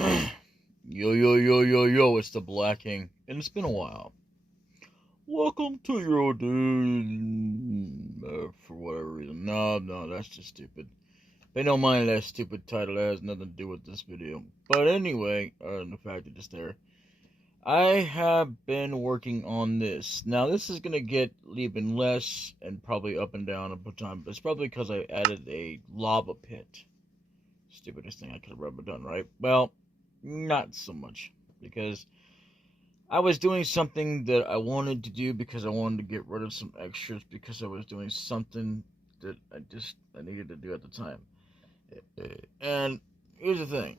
Yo, it's the Black King, and it's been a while. Welcome to your day, for whatever reason. No, that's just stupid. Pay no mind that stupid title, that has nothing to do with this video. But anyway, the fact that it's there. I have been working on this. Now, this is going to get even less and probably up and down over time. It's probably because I added a lava pit. Stupidest thing I could have ever done, right? Well, not so much, because I was doing something that I wanted to do because I wanted to get rid of some extras because I was doing something that I needed to do at the time. And here's the thing.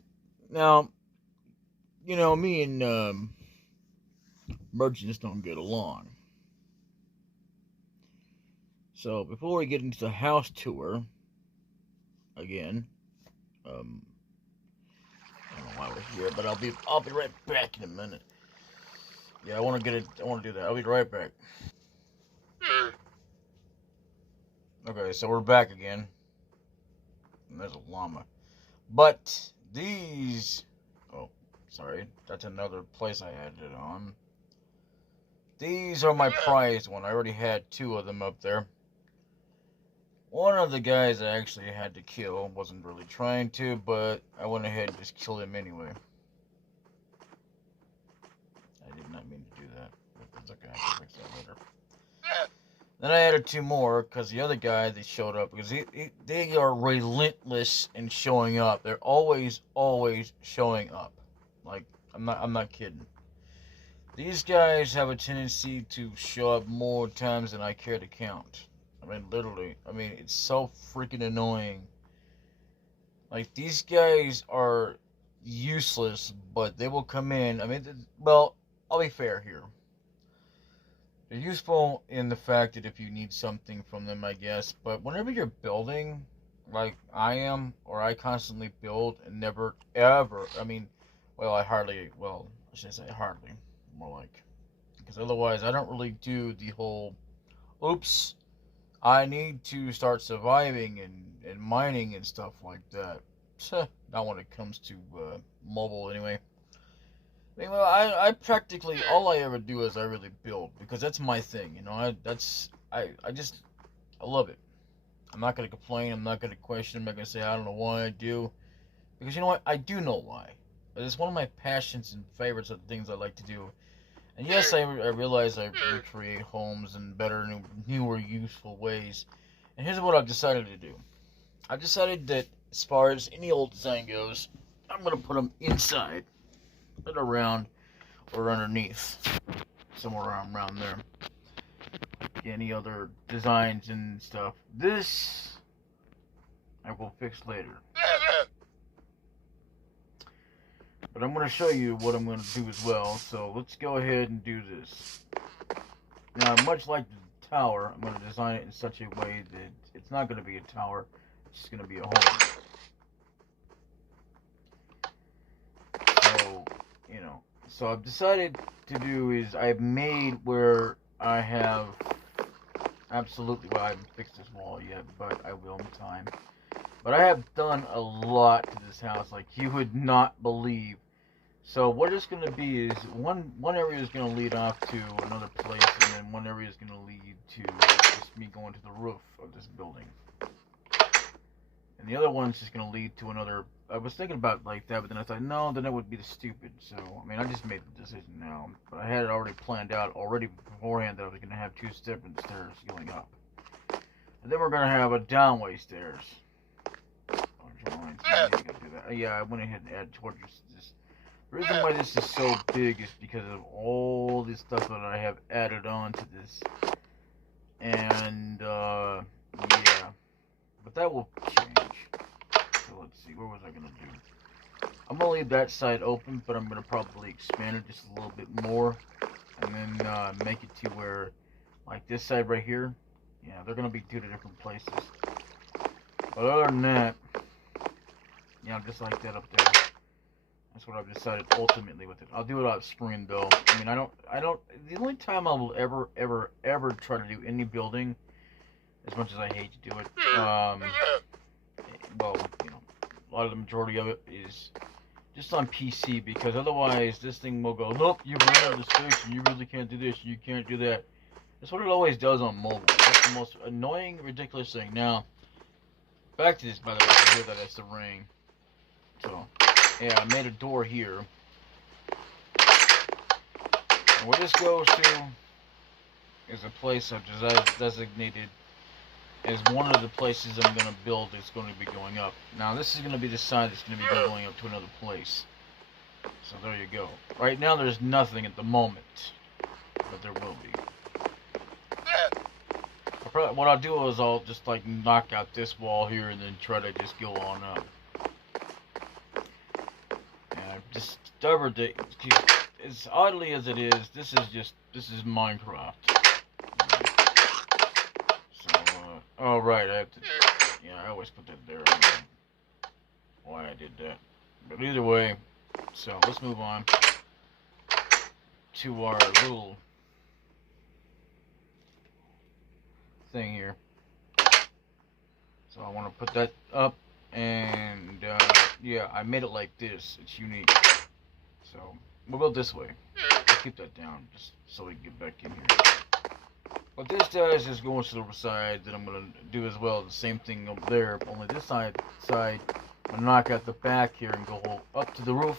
Now, me and merchants don't get along. So before we get into the house tour, again, I don't know why we're here, but I'll be right back in a minute. Yeah, I want to do that. I'll be right back. Okay, so we're back again. And there's a llama. But these... Oh, sorry. That's another place I added it on. These are my prized one. I already had two of them up there. One of the guys I actually had to kill. Wasn't really trying to, but I went ahead and just killed him anyway. I did not mean to do that. But it's okay. I can fix that later. Then I added two more because the other guy, they showed up because they are relentless in showing up. They're always showing up. Like, I'm not kidding. These guys have a tendency to show up more times than I care to count. I mean, literally. I mean, it's so freaking annoying. Like, these guys are useless, but they will come in. I mean, well, I'll be fair here. They're useful in the fact that if you need something from them, I guess. But whenever you're building, like I am, or I constantly build and never, ever, I shouldn't say hardly, more like. Because otherwise, I don't really do the whole, oops, I need to start surviving and mining and stuff like that. Not when it comes to mobile, anyway. I practically, all I ever do is I really build, because that's my thing, I love it. I'm not going to complain, I'm not going to question, I'm not going to say I don't know why I do, because you know what, I do know why. It's one of my passions and favorites of the things I like to do. And yes, I realize I recreate homes in better, newer, useful ways. And here's what I've decided to do. I've decided that as far as any old design goes, I'm going to put them inside, and around, or underneath, somewhere around there. Any other designs and stuff. This I will fix later. But I'm going to show you what I'm going to do as well. So let's go ahead and do this. Now, much like the tower, I'm going to design it in such a way that it's not going to be a tower. It's just going to be a home. So, So I've decided to do is I've made where I have absolutely, well, I haven't fixed this wall yet, but I will in time. But I have done a lot to this house, like you would not believe. So what it's going to be is one area is going to lead off to another place, and then one area is going to lead to just me going to the roof of this building. And the other one's just going to lead to another. I was thinking about like that, but then I thought, no, then that would be the stupid. So, I just made the decision now. But I had it already planned out beforehand that I was going to have two different stairs going up. And then we're going to have a downway stairs. Yeah, I went ahead and added torches. The reason why this is so big is because of all this stuff that I have added on to this. And, yeah. But that will change. So let's see, what was I going to do? I'm going to leave that side open, but I'm going to probably expand it just a little bit more. And then make it to where, like this side right here, yeah, they're going to be two different places. But other than that, yeah, just like that up there. That's what I've decided ultimately with it. I'll do it off screen though. I don't, the only time I will ever try to do any building, as much as I hate to do it, well, a lot of the majority of it is just on PC, because otherwise this thing will go, nope, you've run out of space and you really can't do this, you can't do that. That's what it always does on mobile. That's the most annoying, ridiculous thing. Now, back to this, by the way, I hear that it's the ring. So, yeah, I made a door here. And where this goes to is a place I've designated as one of the places I'm going to build that's going to be going up. Now, this is going to be the side that's going to be going up to another place. So, there you go. Right now, there's nothing at the moment. But there will be. What I'll do is I'll just, like, knock out this wall here and then try to just go on up. And I've discovered that, as oddly as it is, this is Minecraft. Oh, right, I have to, yeah, I always put that there. I don't know why I did that. But either way, so let's move on to our little thing here. So I want to put that up, and, yeah, I made it like this. It's unique. So, we'll go this way. I'll keep that down, just so we can get back in here. What this does is go into the side that I'm going to do as well, the same thing over there, only this side, I'm going to knock out the back here and go up to the roof,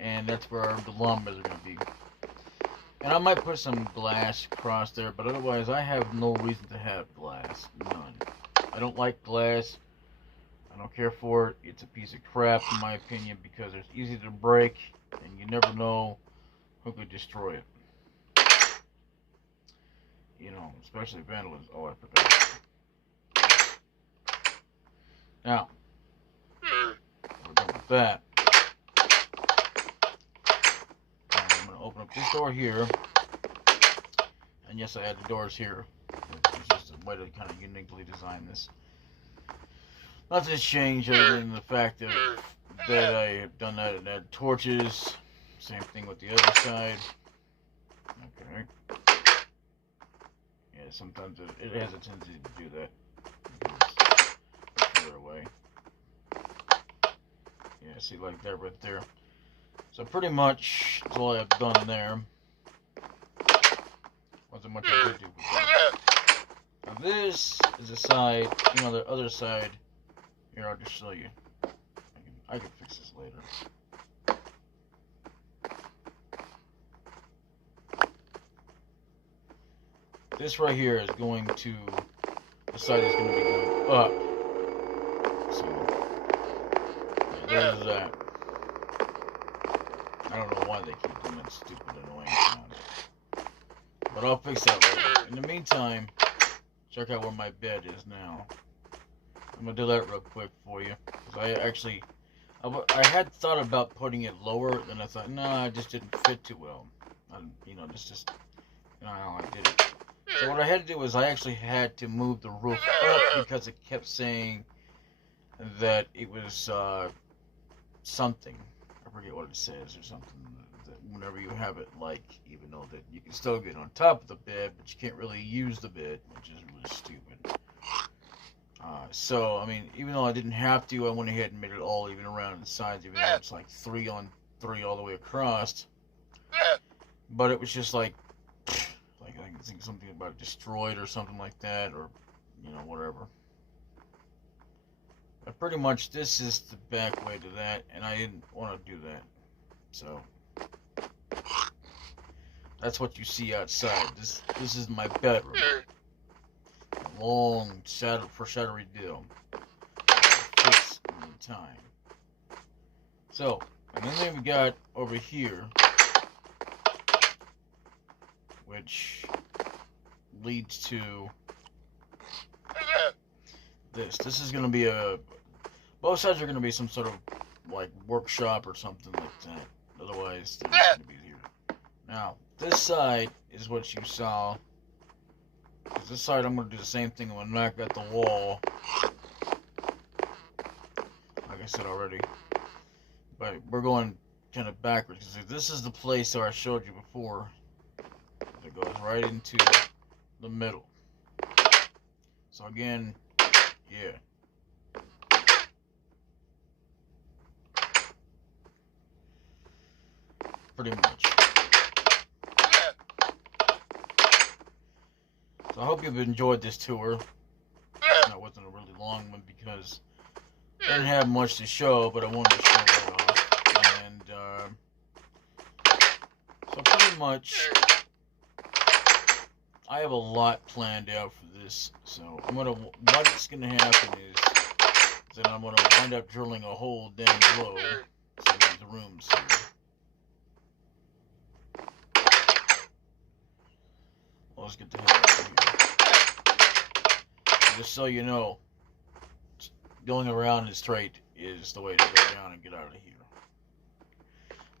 and that's where the lumber's are going to be. And I might put some glass across there, but otherwise I have no reason to have glass, none. I don't like glass, I don't care for it, it's a piece of crap in my opinion, because it's easy to break, and you never know who could destroy it. You know, especially vandalism. Oh, I forgot. Now, we're done with that. I'm going to open up this door here. And yes, I had the doors here. It's just a way to kind of uniquely design this. Nothing's changed other than the fact that I have done that and added torches. Same thing with the other side. Okay. Yeah, sometimes it has a tendency to do that. It's further away. Yeah, see, like that right there. So pretty much that's all I've done there. Wasn't much I could do with that. Now this is the side, you know, the other side. Here, I'll just show you. I can fix this later. This right here is going to, the side is going to be going up. So, yeah, there's that. I don't know why they keep doing that stupid annoying sound. But I'll fix that later. In the meantime, check out where my bed is now. I'm going to do that real quick for you. Because I had thought about putting it lower, then I thought, nah, it just didn't fit too well. You know, I did it. So what I had to do was I actually had to move the roof up because it kept saying that it was something. I forget what it says or something. That whenever you have it, like, even though that you can still get on top of the bed, but you can't really use the bed, which is really stupid. So, I mean, even though I didn't have to, I went ahead and made it all even around the sides, even though it's like 3 on 3 all the way across. But it was just like I think something about destroyed or something like that, or, you know, whatever. But pretty much this is the back way to that, and I didn't want to do that. So, that's what you see outside. This is my bedroom. A long, shadowy deal. Fix in time. So, and then we got over here, which leads to this. This is going to be both sides are going to be some sort of, like, workshop or something like that. Otherwise, they're just going to be here. Now, this side is what you saw. This side, I'm going to do the same thing. I'm going to knock out the wall. Like I said already. But we're going kind of backwards. Because this is the place where I showed you before. It goes right into the middle. So again, yeah. pretty much. So I hope you've enjoyed this tour. That wasn't a really long one because I didn't have much to show, but I wanted to show that off. And so pretty much, I have a lot planned out for this. So what's gonna happen is that I'm gonna wind up drilling a hole down below some of these rooms here. Well, let's get the hell out of here. Just so you know, going around this straight is the way to go down and get out of here.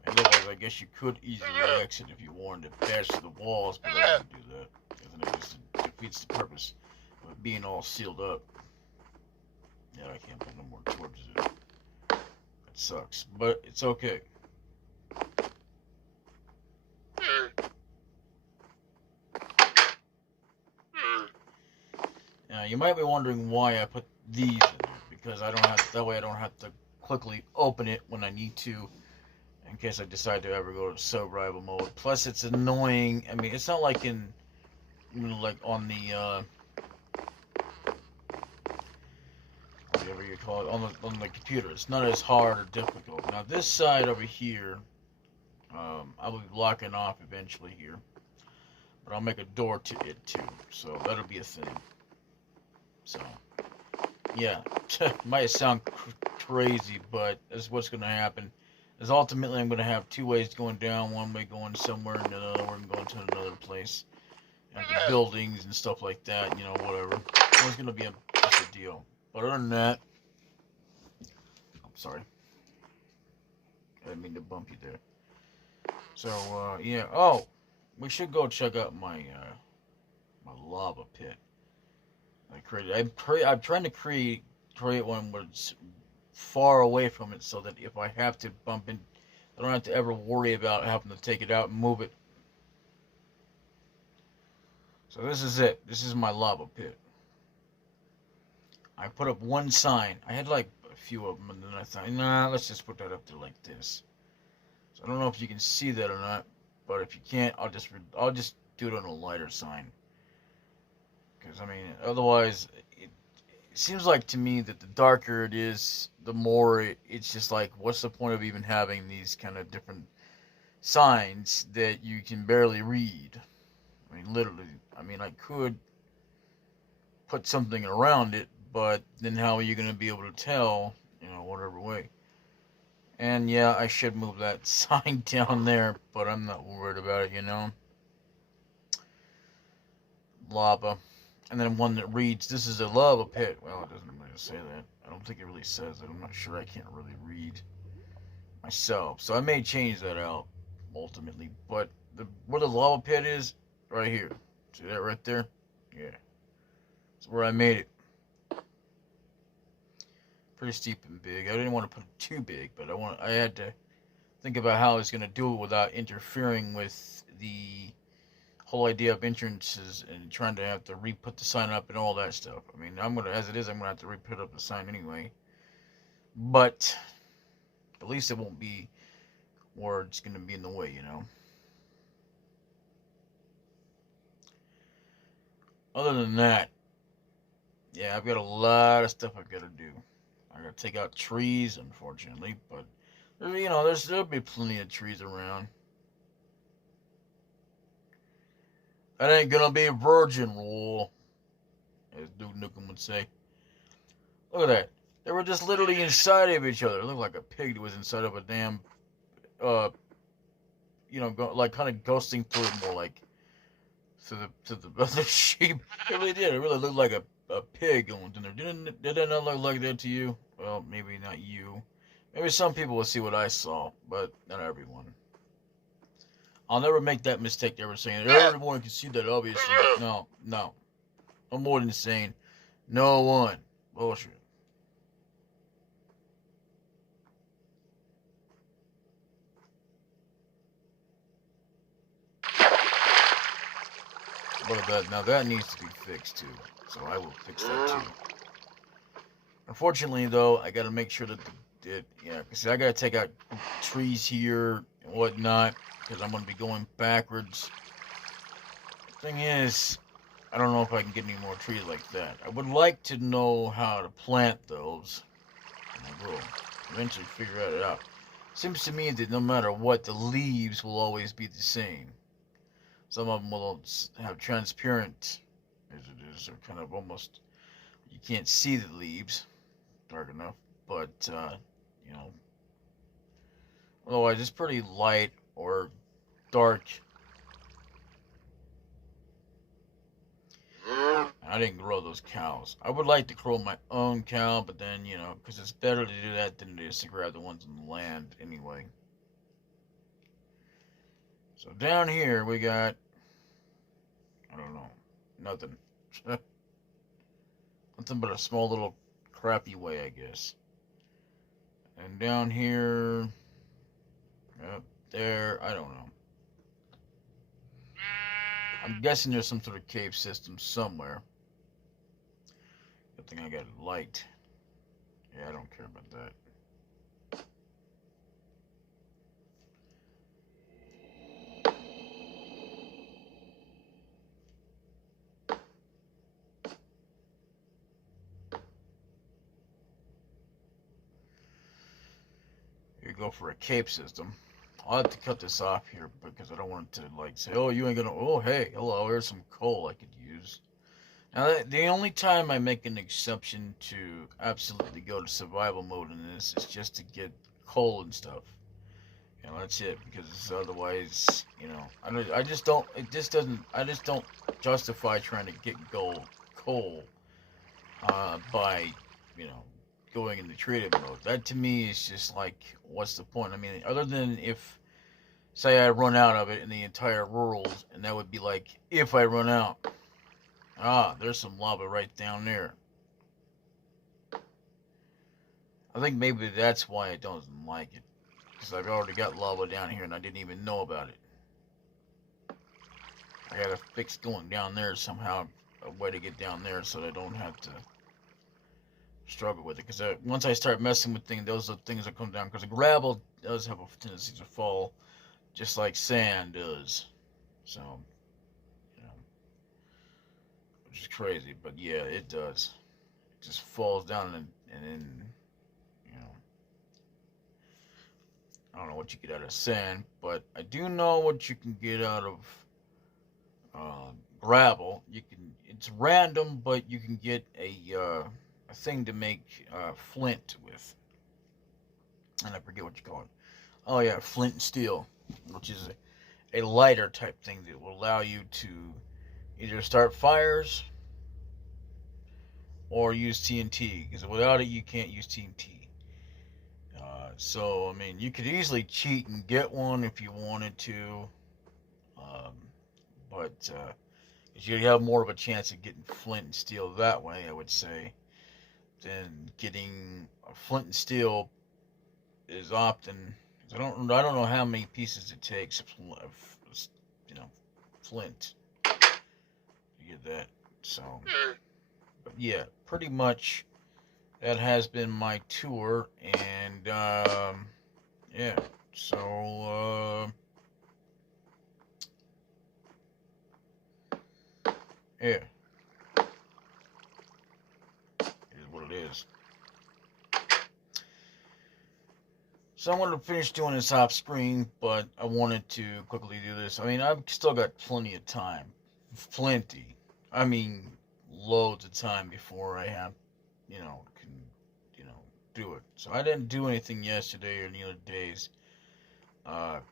Otherwise, I guess you could easily exit if you wanted to bash through the walls, but I wouldn't do that. Because then it just defeats the purpose of it being all sealed up. Yeah, I can't put no more torches in. That sucks, but it's okay. Now, you might be wondering why I put these in there, because that way I don't have to quickly open it when I need to, in case I decide to ever go to survival mode. Plus, it's annoying. I mean, it's not like like on the, whatever you call it, on the computer. It's not as hard or difficult. Now, this side over here, I will be blocking off eventually here, but I'll make a door to it too, so that'll be a thing. So, yeah, might sound crazy, but that's what's going to happen. Is ultimately I'm going to have two ways going down, one way going somewhere and another one going to another place. And the buildings and stuff like that, you know, whatever. It's going to be just a deal. But other than that, I'm sorry. I didn't mean to bump you there. So, yeah. Oh, we should go check out my lava pit. I'm trying to create one where it's far away from it, so that if I have to bump in, I don't have to ever worry about having to take it out and move it. So this is it. This is my lava pit. I put up one sign. I had like a few of them, and then I thought, nah, let's just put that up there like this. So I don't know if you can see that or not, but if you can't, I'll just do it on a lighter sign. Because, I mean, otherwise, it seems like to me that the darker it is, the more it's just like, what's the point of even having these kind of different signs that you can barely read? I mean, literally, I mean, I could put something around it, but then how are you going to be able to tell, you know, whatever way? And yeah, I should move that sign down there, but I'm not worried about it, you know? Lava. And then one that reads, this is a lava pit. Well, it doesn't really say that. I don't think it really says that. I'm not sure. I can't really read myself. So I may change that out, ultimately. But where the lava pit is, right here. See that right there? Yeah. That's where I made it. Pretty steep and big. I didn't want to put it too big, but I had to think about how I was going to do it without interfering with the whole idea of entrances and trying to have to re-put the sign up and all that stuff. I mean, as it is, I'm gonna have to re-put up the sign anyway. But at least it won't be where it's gonna be in the way, you know. Other than that, yeah, I've got a lot of stuff I've got to do. I gotta take out trees, unfortunately, but you know, there'll be plenty of trees around. That ain't gonna be a virgin rule, as Duke Nukem would say. Look at that. They were just literally inside of each other. It looked like a pig that was inside of a damn, you know, like kind of ghosting through it, more like to the other sheep. It really did. It really looked like a pig going in there. Did it not look like that to you? Well, maybe not you. Maybe some people will see what I saw, but not everyone. I'll never make that mistake ever saying everyone can see that, obviously. No. I'm more than saying no one. Bullshit. But now that needs to be fixed too. So I will fix that too. Unfortunately though, I gotta make sure that yeah, because I gotta take out trees here and whatnot, because I'm going to be going backwards. Thing is, I don't know if I can get any more trees like that. I would like to know how to plant those. And I will eventually figure it out. Seems to me that no matter what, the leaves will always be the same. Some of them will have transparent, as it is, or kind of almost, you can't see the leaves dark enough, but, you know, otherwise it's pretty light or dark. I didn't grow those cows. I would like to grow my own cow, but then, you know, because it's better to do that than just to grab the ones on the land anyway. So down here we got, I don't know, nothing. Nothing but a small little crappy way, I guess. And down here, up there, I don't know. I'm guessing there's some sort of cave system somewhere. Good thing I got it light. Yeah, I don't care about that. Here you go for a cave system. I'll have to cut this off here because I don't want it to like say, oh, you ain't gonna, oh, hey, hello, here's some coal I could use. Now, the only time I make an exception to absolutely go to survival mode in this is just to get coal and stuff. You know, that's it, because otherwise, you know, I just don't, it just doesn't, I just don't justify trying to get coal, by, you know, going into creative mode. That to me is just like, what's the point? I mean, other than if, say I run out of it in the entire world, and that would be like, if I run out. Ah, there's some lava right down there. I think maybe that's why I don't like it. Because I've already got lava down here and I didn't even know about it. I gotta fix going down there somehow, a way to get down there so that I don't have to struggle with it. Because once I start messing with things, those are things that come down. Because gravel does have a tendency to fall just like sand does. So, you know, which is crazy. But yeah, it does. It just falls down and then, you know, I don't know what you get out of sand, but I do know what you can get out of gravel. You can, it's random, but you can get a thing to make flint with, and I forget what you call it. Oh yeah, flint and steel, which is a lighter type thing that will allow you to either start fires or use TNT. Because without it, you can't use TNT. So, I mean, you could easily cheat and get one if you wanted to. But you have more of a chance of getting flint and steel that way, I would say, than getting a flint and steel is often. I don't know how many pieces it takes of, you know, flint to get that. So, but yeah, pretty much that has been my tour, and yeah, so yeah, it is what it is. So I'm going to finish doing this off screen, but I wanted to quickly do this. I mean, I've still got plenty of time. Plenty. I mean, loads of time before I have, you know, can, you know, do it. So I didn't do anything yesterday or any other days,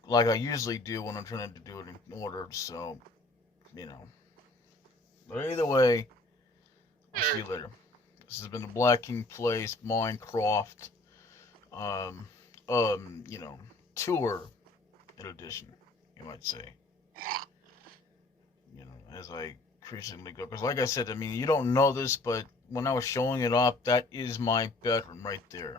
like I usually do when I'm trying to do it in order. So, you know. But either way, I'll see you later. This has been the Black King Plays Minecraft, you know, tour edition, you might say. You know, as I increasingly go, because like I said, I mean, you don't know this, but when I was showing it off, that is my bedroom right there.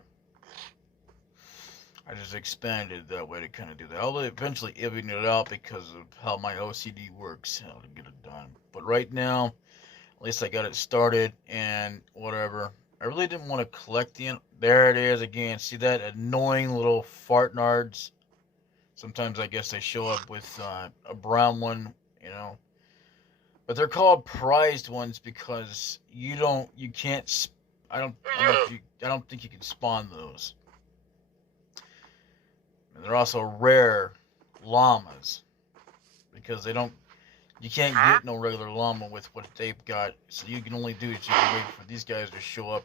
I just expanded that way to kind of do that. I'll eventually even it out because of how my OCD works, how to get it done. But right now, at least I got it started and whatever. I really didn't want to collect the... There it is again. See that annoying little fart nards? Sometimes I guess they show up with a brown one, you know. But they're called prized ones because you can't. I don't think you can spawn those. And they're also rare llamas because you can't get no regular llama with what they've got. So you can only do is you can wait for these guys to show up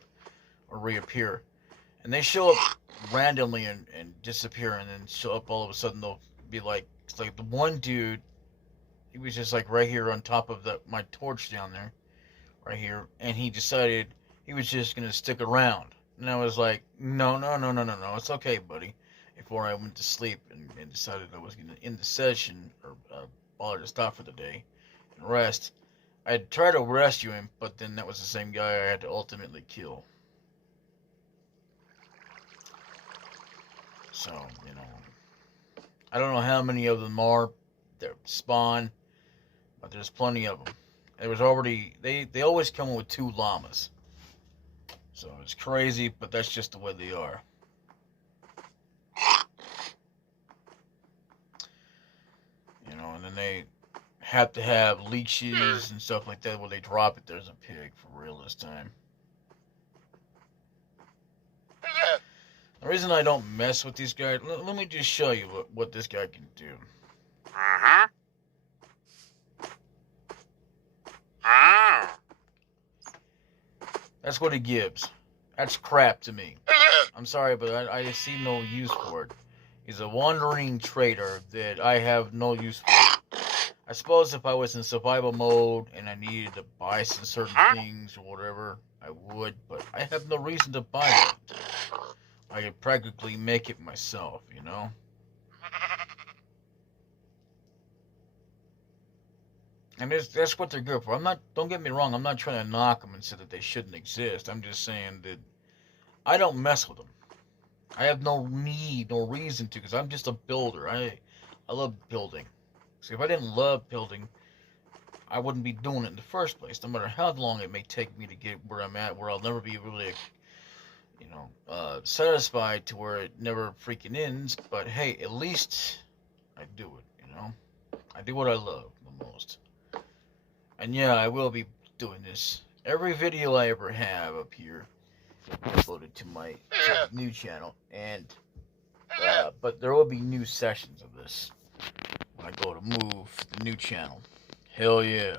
or reappear. And they show up randomly and disappear and then show up all of a sudden. They'll be like, it's like the one dude, he was just like right here on top of my torch down there, right here, and he decided he was just gonna stick around. And I was like, no, it's okay, buddy. Before I went to sleep and decided I was gonna end the session or bother to stop for the day and rest, I tried to rescue him, but then that was the same guy I had to ultimately kill. So, you know, I don't know how many of them are that spawn, but there's plenty of them. There was already, they always come with 2 llamas. So it's crazy, but that's just the way they are. You know, and then they have to have leashes and stuff like that where they drop it. There's a pig for real this time. The reason I don't mess with these guys, let me just show you what this guy can do. That's what he gives. That's crap to me. I'm sorry, but I see no use for it. He's a wandering trader that I have no use for. I suppose if I was in survival mode and I needed to buy some certain things or whatever, I would, but I have no reason to buy that. I could practically make it myself, you know? And that's what they're good for. Don't get me wrong, I'm not trying to knock them and say that they shouldn't exist. I'm just saying that I don't mess with them. I have no need, no reason to, because I'm just a builder. I love building. See, if I didn't love building, I wouldn't be doing it in the first place, no matter how long it may take me to get where I'm at, where I'll never be really, satisfied to where it never freaking ends. But hey, at least I do it, you know? I do what I love the most. And yeah, I will be doing this. Every video I ever have up here uploaded to my new channel, and but there will be new sessions of this when I go to move the new channel. Hell yeah.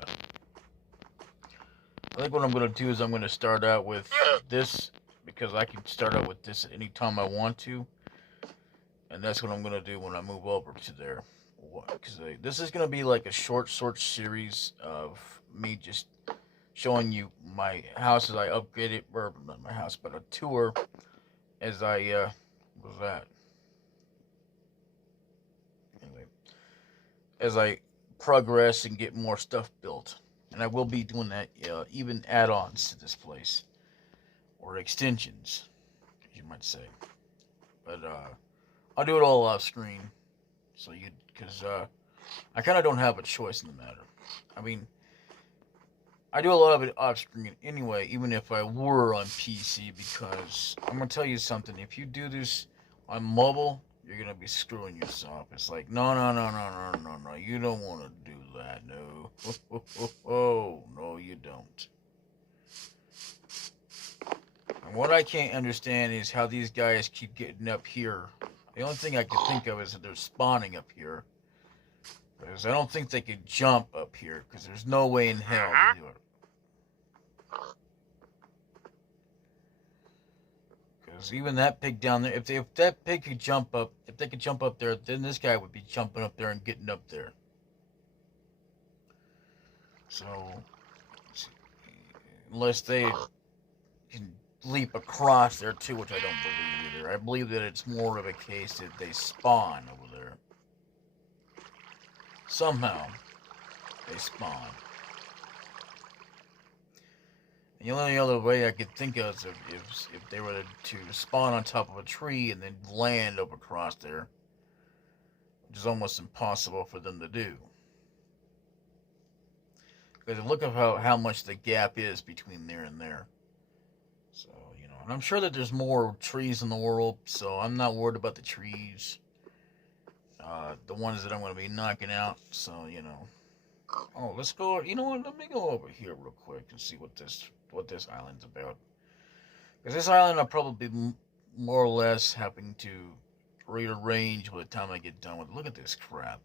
I think what I'm going to do is I'm going to start out with this, because I can start out with this at any time I want to, and that's what I'm going to do when I move over to there. Because this is going to be like a short series of me just showing you my house as I upgrade it, or not my house, but a tour as I, what was that? Anyway, as I progress and get more stuff built. And I will be doing that, even add-ons to this place, or extensions, as you might say. But, I'll do it all off screen, because, I kind of don't have a choice in the matter. I mean, I do a lot of it off screen anyway, even if I were on PC, because I'm going to tell you something. If you do this on mobile, you're going to be screwing yourself. It's like, no, you don't want to do that, no. No, you don't. And what I can't understand is how these guys keep getting up here. The only thing I can think of is that they're spawning up here. Because I don't think they could jump up here, because there's no way in hell to do it. Because even that pig down there, if that pig could jump up, if they could jump up there, then this guy would be jumping up there and getting up there. So, unless they can leap across there too, which I don't believe either. I believe that it's more of a case that they spawn over there. Somehow, they spawn. And the only other way I could think of is if they were to spawn on top of a tree and then land up across there, which is almost impossible for them to do. Because look at how much the gap is between there and there. So, and I'm sure that there's more trees in the world, so I'm not worried about the trees. the ones that I'm going to be knocking out. So, you know. Oh, let's go. You know what? Let me go over here real quick and see what this island's about. Because this island I'll probably be more or less having to rearrange by the time I get done with it. Look at this crap.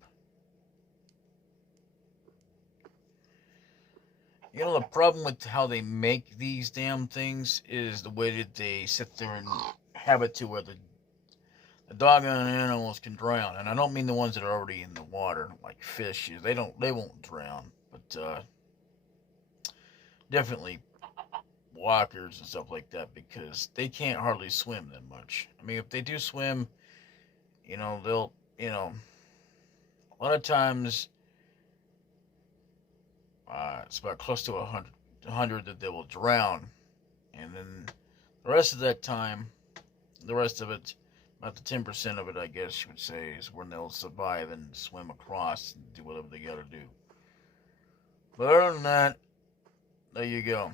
You know, the problem with how they make these damn things is the way that they sit there and have it to where the doggone animals can drown. And I don't mean the ones that are already in the water, like fish. They won't drown. But definitely walkers and stuff like that, because they can't hardly swim that much. I mean, if they do swim, you know, they'll, you know, a lot of times it's about close to 100 that they will drown. And then the rest of that time, the rest of it, about the 10% of it, I guess you would say, is when they'll survive and swim across and do whatever they gotta do. But other than that, there you go.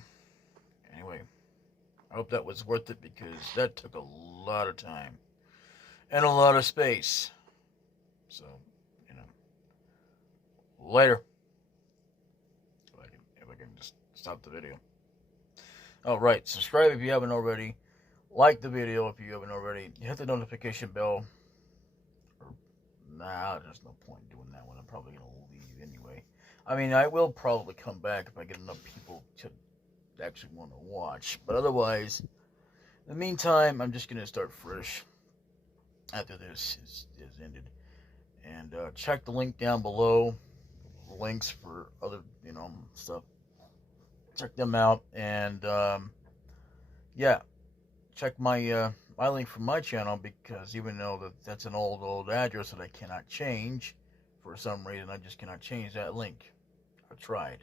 Anyway, I hope that was worth it, because that took a lot of time and a lot of space. So, you know, later. If I can just stop the video. Alright, subscribe if you haven't already. Like the video if you haven't already. Hit the notification bell. Nah, there's no point doing that one. I'm probably going to leave anyway. I mean, I will probably come back if I get enough people to actually want to watch. But otherwise, in the meantime, I'm just going to start fresh after this is ended. And check the link down below. Links for other, you know, stuff. Check them out. And, yeah. Check my my link from my channel, because even though that's an old address that I cannot change, for some reason I just cannot change that link. I've tried.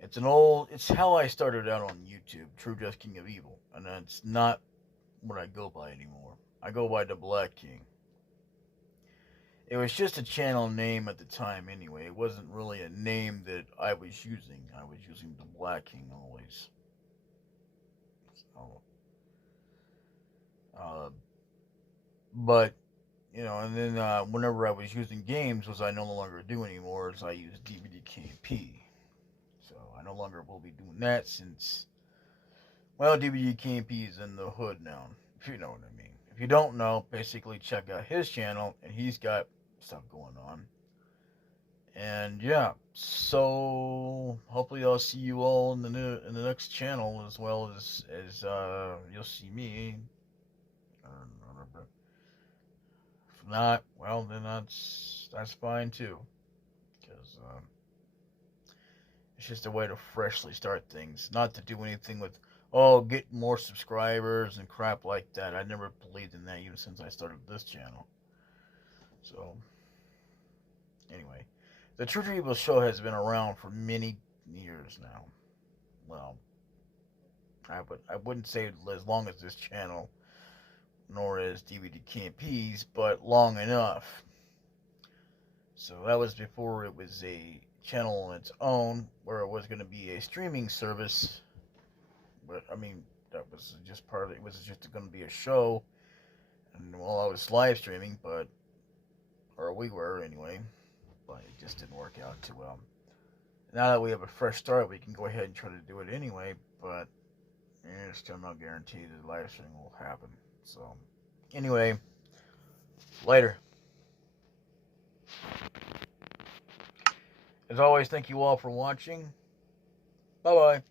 It's how I started out on YouTube, True Just King of Evil, and it's not what I go by anymore. I go by DaBLackKing. It was just a channel name at the time anyway. It wasn't really a name that I was using. I was using DaBLackKing always. So, but, you know, and then whenever I was using games, which I no longer do anymore, is I use DaBLackKingP. So I no longer will be doing that, since, well, DaBLackKingP is in the hood now, if you know what I mean. If you don't know, basically check out his channel, and he's got stuff going on. And yeah, so hopefully I'll see you all in the next channel, as well as you'll see me. If not, well, then that's fine too, because it's just a way to freshly start things, not to do anything with, oh, get more subscribers and crap like that. I never believed in that, even since I started this channel. So anyway, the True to Evil show has been around for many years now. Well, I wouldn't say as long as this channel, nor as DaBLackKingP's, but long enough. So that was before it was a channel on its own, where it was going to be a streaming service. But I mean, that was just part of it. It was just going to be a show, and well, I was live streaming, or we were anyway, but it just didn't work out too well. Now that we have a fresh start, we can go ahead and try to do it anyway, but it's still not guaranteed that live streaming will happen. So, anyway, later. As always, thank you all for watching. Bye-bye.